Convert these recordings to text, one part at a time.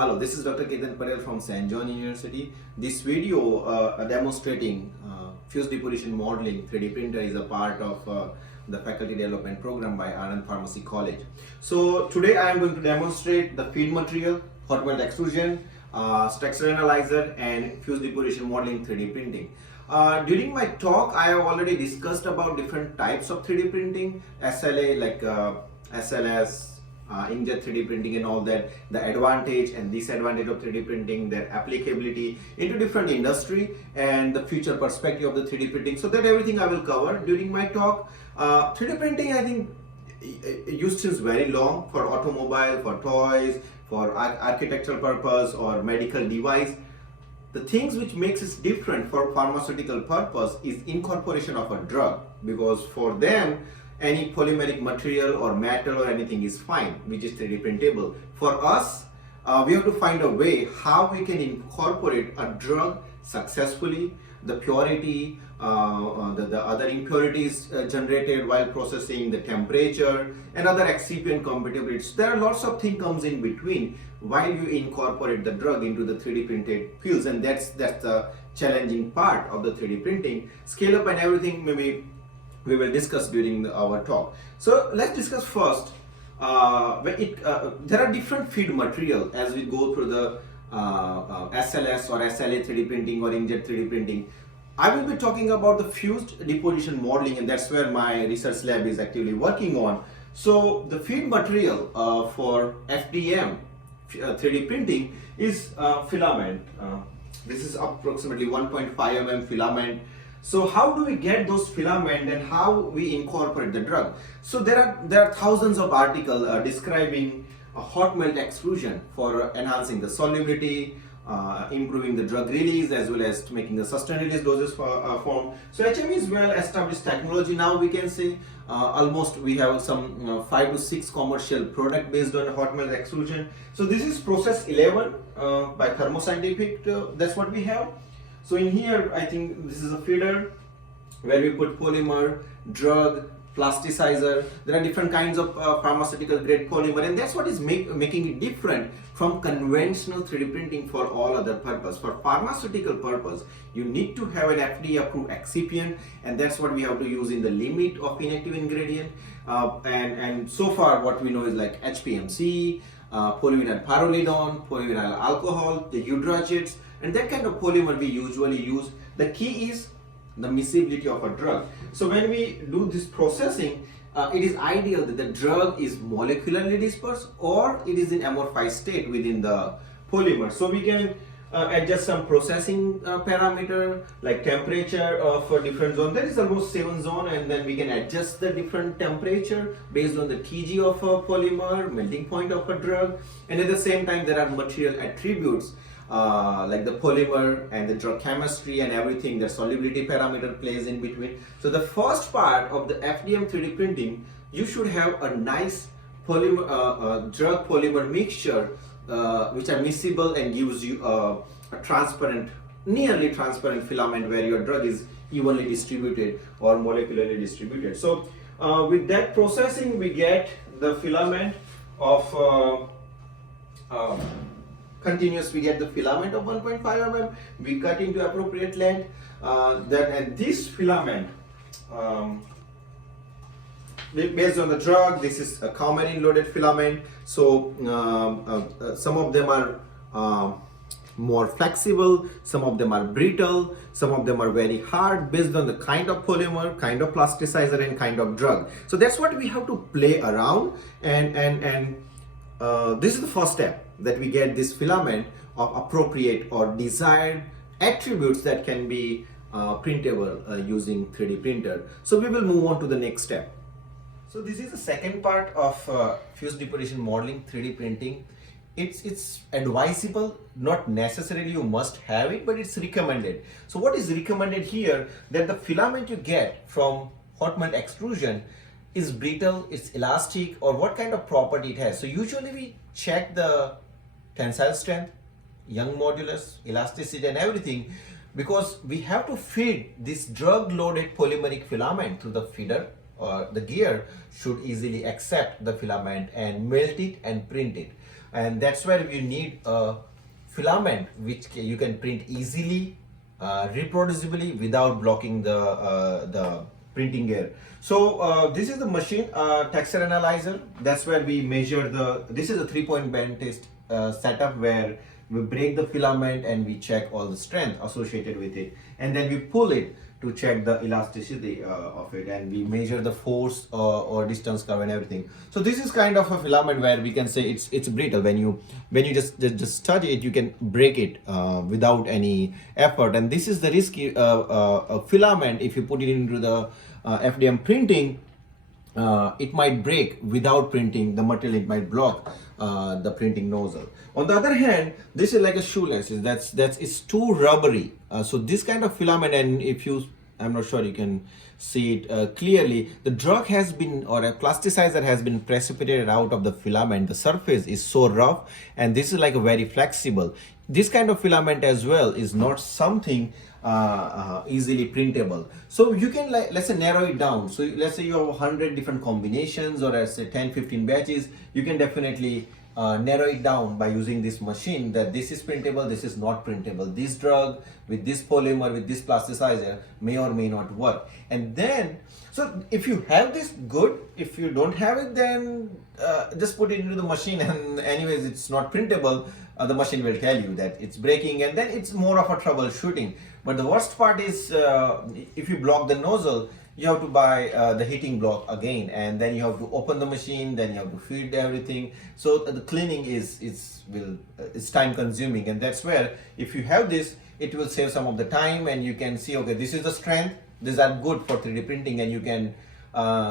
Hello, this is Dr. Ketan Patel from St. John University. This video demonstrating fused deposition modeling 3D printer is a part of the faculty development program by Anand Pharmacy College. So today I am going to demonstrate the feed material, hot melt extrusion, structure analyzer and fused deposition modeling 3D printing. During my talk, I have already discussed about different types of 3D printing, SLA like SLS, inkjet 3D printing and all that, the advantage and disadvantage of 3D printing, their applicability into different industry and the future perspective of the 3D printing. So that everything I will cover during my talk. 3D printing, I think, used since very long for automobile, for toys, for architectural purpose or medical device. The things which makes it different for pharmaceutical purpose is incorporation of a drug, because for them any polymeric material or metal or anything is fine, which is 3D printable. For us, we have to find a way how we can incorporate a drug successfully, the purity, the other impurities generated while processing, the temperature and other excipient compatibility. So there are lots of things comes in between while you incorporate the drug into the 3D printed fields, and that's the challenging part of the 3D printing. Scale up and everything maybe we will discuss during our talk. So let's discuss first. There are different feed material as we go through the SLS or SLA 3D printing or inkjet 3D printing. I will be talking about the fused deposition modeling, and that's where my research lab is actively working on. So the feed material for FDM 3D printing is filament. This is approximately 1.5 mm filament. So how do we get those filament and how we incorporate the drug? So there are thousands of articles describing a hot melt extrusion for enhancing the solubility, improving the drug release, as well as making the sustained release doses form. So HME is well established technology now, we can say. Almost we have some 5 to 6 commercial product based on hot melt extrusion. So this is process 11 by Thermoscientific, that's what we have. So in here, I think this is a feeder where we put polymer, drug, plasticizer. There are different kinds of pharmaceutical grade polymer, and that's what is making it different from conventional 3D printing for all other purpose. For pharmaceutical purpose, you need to have an FDA approved excipient, and that's what we have to use in the limit of inactive ingredient. And so far what we know is like HPMC, polyvinyl pyrrolidone, polyvinyl alcohol, the eudragets, and that kind of polymer we usually use. The key is the miscibility of a drug. So when we do this processing, it is ideal that the drug is molecularly dispersed or it is in amorphized state within the polymer. So we can adjust some processing parameter like temperature for different zone. There is almost 7 zone, and then we can adjust the different temperature based on the TG of a polymer, melting point of a drug, and at the same time there are material attributes like the polymer and the drug chemistry and everything, the solubility parameter plays in between. So the first part of the FDM 3D printing, you should have a nice polymer, drug polymer mixture which are miscible and gives you a transparent, nearly transparent filament where your drug is evenly distributed or molecularly distributed. So with that processing, we get the filament of continuous. We get the filament of 1.5 mm. We cut into appropriate length. And this filament, based on the drug, this is a coumarin loaded filament. So some of them are more flexible, some of them are brittle, some of them are very hard based on the kind of polymer, kind of plasticizer and kind of drug. So that's what we have to play around, and this is the first step, that we get this filament of appropriate or desired attributes that can be printable using 3D printer. So we will move on to the next step. So this is the second part of fused deposition modeling 3D printing. It's advisable, not necessarily you must have it, but it's recommended. So what is recommended here, that the filament you get from hot melt extrusion is brittle, it's elastic, or what kind of property it has. So usually we check the tensile strength, Young modulus, elasticity and everything, because we have to feed this drug loaded polymeric filament through the feeder or the gear should easily accept the filament and melt it and print it. And that's where you need a filament which you can print easily, reproducibly, without blocking the printing gear. So this is the machine texture analyzer. That's where we measure this is a 3-point bend test setup where we break the filament and we check all the strength associated with it, and then we pull it to check the elasticity of it, and we measure the force or distance curve and everything. So this is kind of a filament where we can say it's brittle. When you just touch it, you can break it without any effort. And this is the risky filament. If you put it into the FDM printing, it might break without printing the material. It might block the printing nozzle. On the other hand, this is like a shoelace. It's too rubbery. So this kind of filament, and if you, I'm not sure you can see it clearly, the drug has been, or a plasticizer has been precipitated out of the filament. The surface is so rough, and this is like a very flexible. This kind of filament as well is not something easily printable. So you can, let's say, narrow it down. So let's say you have 100 different combinations, or let's say 10-15 batches. You can definitely narrow it down by using this machine, that this is printable, this is not printable. This drug with this polymer, with this plasticizer may or may not work. And then, so if you have this, good. If you don't have it, then just put it into the machine, and anyways it's not printable. The machine will tell you that it's breaking, and then it's more of a troubleshooting. But the worst part is if you block the nozzle, you have to buy the heating block again, and then you have to open the machine, then you have to feed everything. So the cleaning is time consuming, and that's where if you have this, it will save some of the time, and you can see, okay, this is the strength, these are good for 3D printing, and you can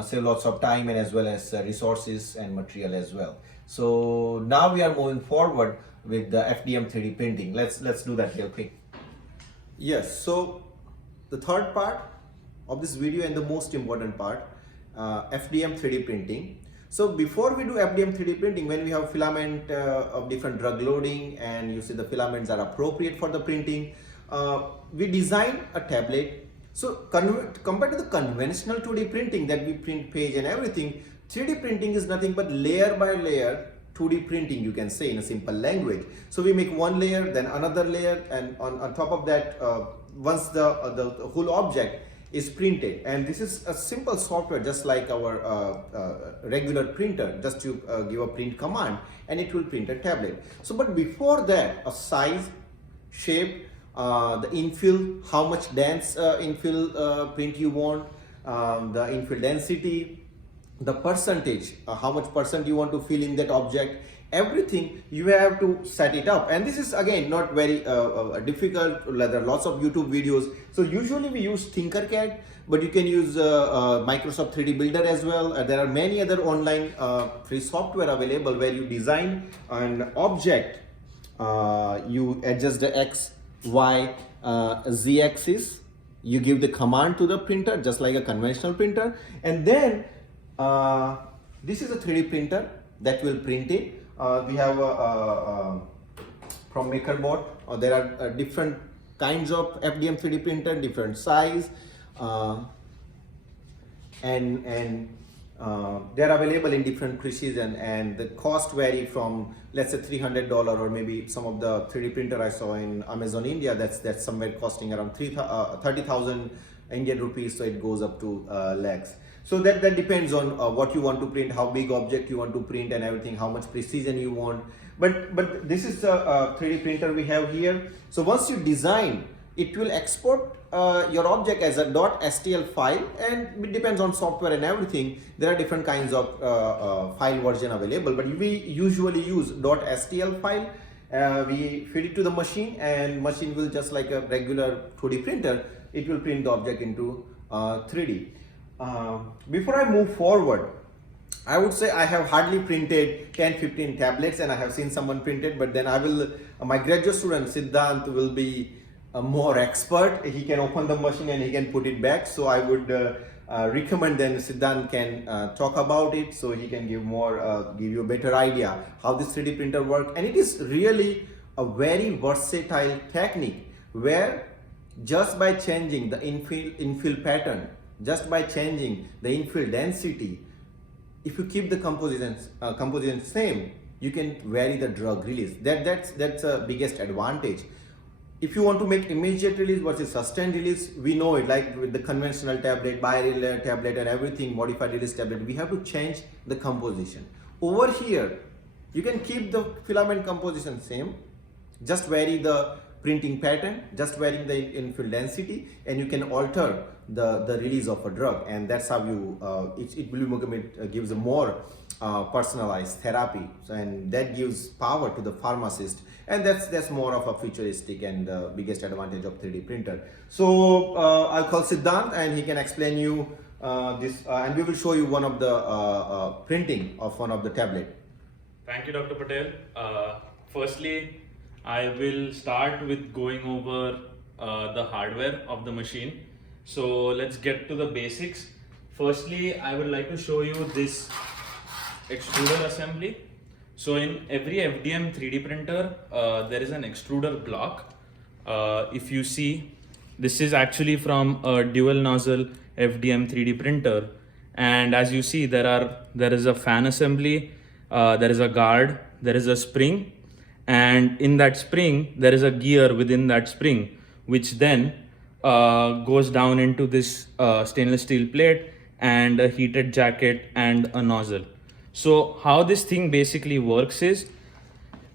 save lots of time and as well as resources and material as well. So now we are moving forward with the FDM 3D printing. Let's do that real quick. Yes, so the third part of this video and the most important part, FDM 3D printing. So before we do FDM 3D printing, when we have filament of different drug loading, and you see the filaments are appropriate for the printing, we design a tablet. So compared to the conventional 2D printing that we print page and everything, 3D printing is nothing but layer by layer 2D printing, you can say in a simple language. So we make one layer, then another layer, and on top of that, once the whole object is printed, and this is a simple software just like our regular printer. Just to give a print command and it will print a tablet. So but before that, a size, shape, the infill, how much dense infill print you want, the infill density, the percentage, how much percent you want to fill in that object, everything you have to set it up. And this is again not very difficult. There are lots of YouTube videos. So usually we use Tinkercad, but you can use Microsoft 3D Builder as well. There are many other online free software available where you design an object, you adjust the X, Y, Z axis, you give the command to the printer just like a conventional printer, and then this is a 3D printer that will print it. We have from MakerBot, there are different kinds of FDM 3D printer, different size, and they're available in different precision, and the cost vary from, let's say, $300, or maybe some of the 3D printer I saw in Amazon India, that's somewhere costing around 30,000 Indian rupees, so it goes up to lakhs. So that depends on what you want to print, how big object you want to print and everything, how much precision you want. But this is the 3D printer we have here. So once you design, it will export your object as a .stl file, and it depends on software and everything. There are different kinds of file version available, but we usually use .stl file. We feed it to the machine, and machine will, just like a regular 2D printer, it will print the object into 3D. Before I move forward, I would say I have hardly printed 10-15 tablets, and I have seen someone printed, but then I will, my graduate student Siddhant will be more expert. He can open the machine and he can put it back. So I would recommend then Siddhant can talk about it, so he can give you a better idea how this 3D printer works. And it is really a very versatile technique where just by changing the infill pattern, just by changing the infill density. If you keep the composition same, you can vary the drug release. That's the biggest advantage. If you want to make immediate release versus sustained release, we know it, like with the conventional tablet, bilayer tablet and everything, modified release tablet, we have to change the composition. Over here, you can keep the filament composition same, just vary the printing pattern, just varying the infill density, and you can alter the release of a drug, and that's how you it gives a more personalized therapy, and that gives power to the pharmacist, and that's more of a futuristic and biggest advantage of 3D printer. So I'll call Siddhant and he can explain you this, and we will show you one of the printing of one of the tablet. Thank you, Dr. Patel. Firstly, I will start with going over the hardware of the machine. So let's get to the basics. Firstly, I would like to show you this extruder assembly. So in every FDM 3D printer, there is an extruder block. If you see, this is actually from a dual nozzle FDM 3D printer. And as you see, there is a fan assembly, there is a guard, there is a spring, and in that spring there is a gear within that spring, which then goes down into this stainless steel plate and a heated jacket and a nozzle. So how this thing basically works is,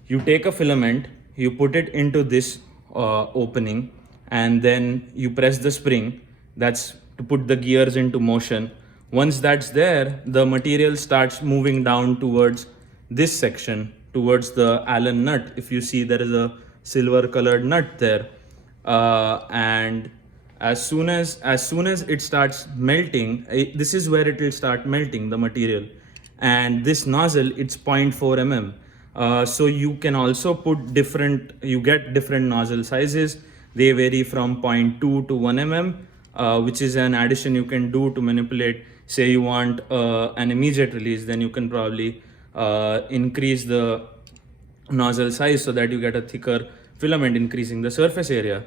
you take a filament, you put it into this opening, and then you press the spring, that's to put the gears into motion. Once that's there, the material starts moving down towards this section, towards the Allen nut. If you see, there is a silver colored nut there, and as soon as it starts melting, this is where it will start melting the material. And this nozzle, it's 0.4 mm. So you can also put you get different nozzle sizes. They vary from 0.2 to 1 mm, which is an addition you can do to manipulate. Say you want an immediate release, then you can probably increase the nozzle size so that you get a thicker filament, increasing the surface area.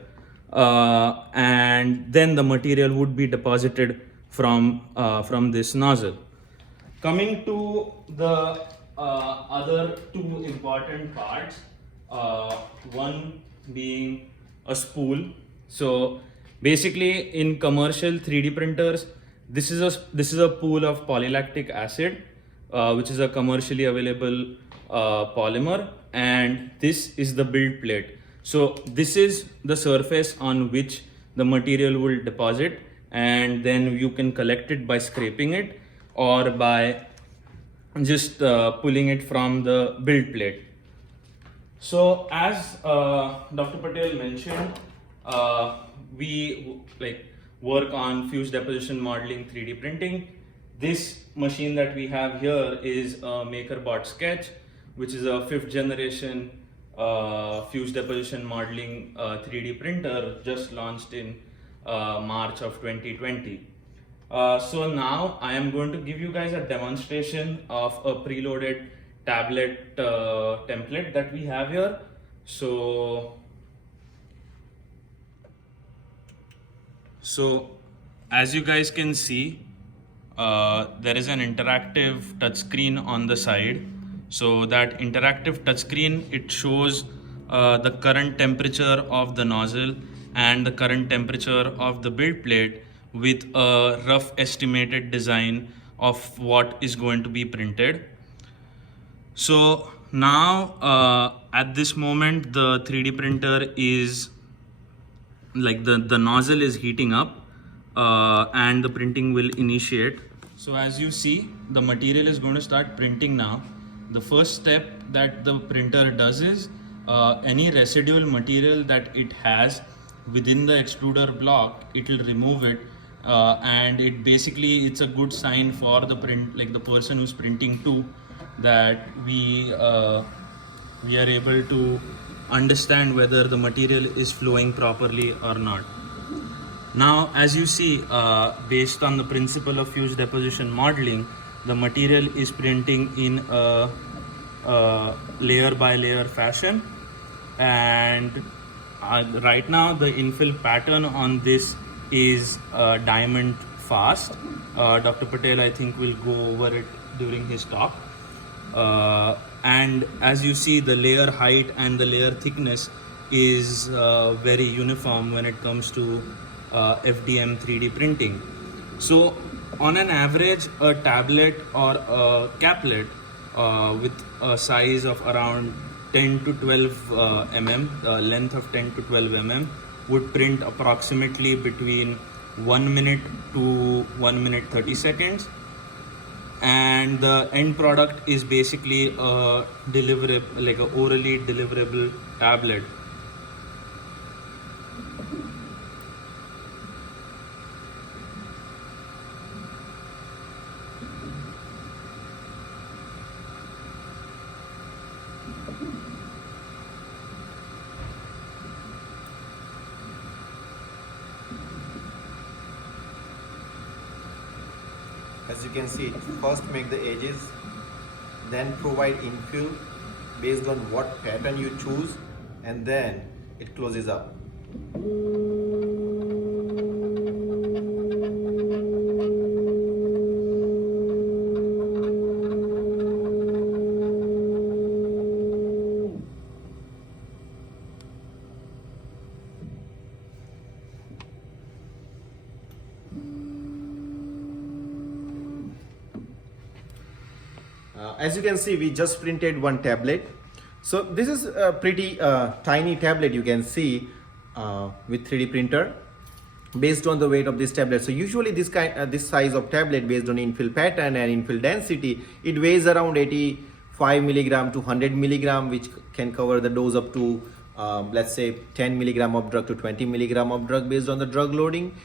And then the material would be deposited from this nozzle. Coming to the other two important parts, one being a spool. So basically in commercial 3D printers, this is a pool of polylactic acid, which is a commercially available polymer, and this is the build plate. So this is the surface on which the material will deposit, and then you can collect it by scraping it or by just pulling it from the build plate. So as Dr. Patel mentioned, we work on fused deposition modeling 3D printing. This machine that we have here is a MakerBot Sketch, which is a 5th generation fused deposition modeling 3D printer, just launched in March of 2020. So now I am going to give you guys a demonstration of a preloaded tablet template that we have here. So as you guys can see, there is an interactive touchscreen on the side. So that interactive touchscreen, it shows the current temperature of the nozzle and the current temperature of the build plate with a rough estimated design of what is going to be printed. So now at this moment, the 3D printer is the nozzle is heating up and the printing will initiate. So as you see, the material is going to start printing now. The first step that the printer does is any residual material that it has within the extruder block, it will remove it, and it's a good sign for the the person who's printing too, that we are able to understand whether the material is flowing properly or not. Now, as you see, based on the principle of fused deposition modeling, the material is printing in a layer by layer fashion, and right now the infill pattern on this is diamond fast. Dr. Patel, I think, will go over it during his talk. And as you see, the layer height and the layer thickness is very uniform when it comes to FDM 3D printing. So on an average, a tablet or a caplet with a size of around 10 to 12 mm, length of 10 to 12 mm, would print approximately between 1 minute to 1 minute 30 seconds. And the end product is basically a deliverable, like a orally deliverable tablet. As you can see, first make the edges, then provide infill based on what pattern you choose, and then it closes up. As you can see, we just printed one tablet. So this is a pretty tiny tablet, you can see, with 3D printer based on the weight of this tablet. So usually this size of tablet, based on infill pattern and infill density, it weighs around 85 milligram to 100 milligram, which can cover the dose up to let's say 10 milligram of drug to 20 milligram of drug based on the drug loading.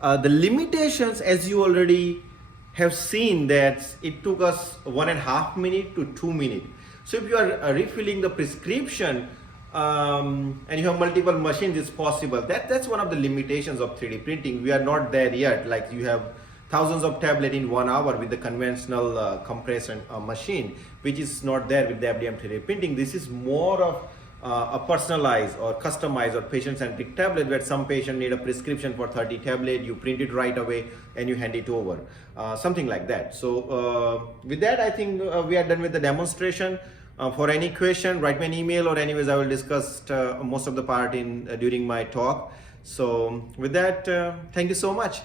The limitations, as you already have seen, that it took us 1.5 minutes to 2 minutes. So if you are refilling the prescription and you have multiple machines, it's possible. That's one of the limitations of 3D printing. We are not there yet. Like, you have thousands of tablets in 1 hour with the conventional compression machine, which is not there with the FDM 3D printing. This is more of a personalized or customized or patient-centric tablet, where some patient need a prescription for 30 tablet, you print it right away and you hand it over, something like that. So with that, I think we are done with the demonstration. For any question, write me an email, or anyways I will discuss most of the part in during my talk. So with that, thank you so much.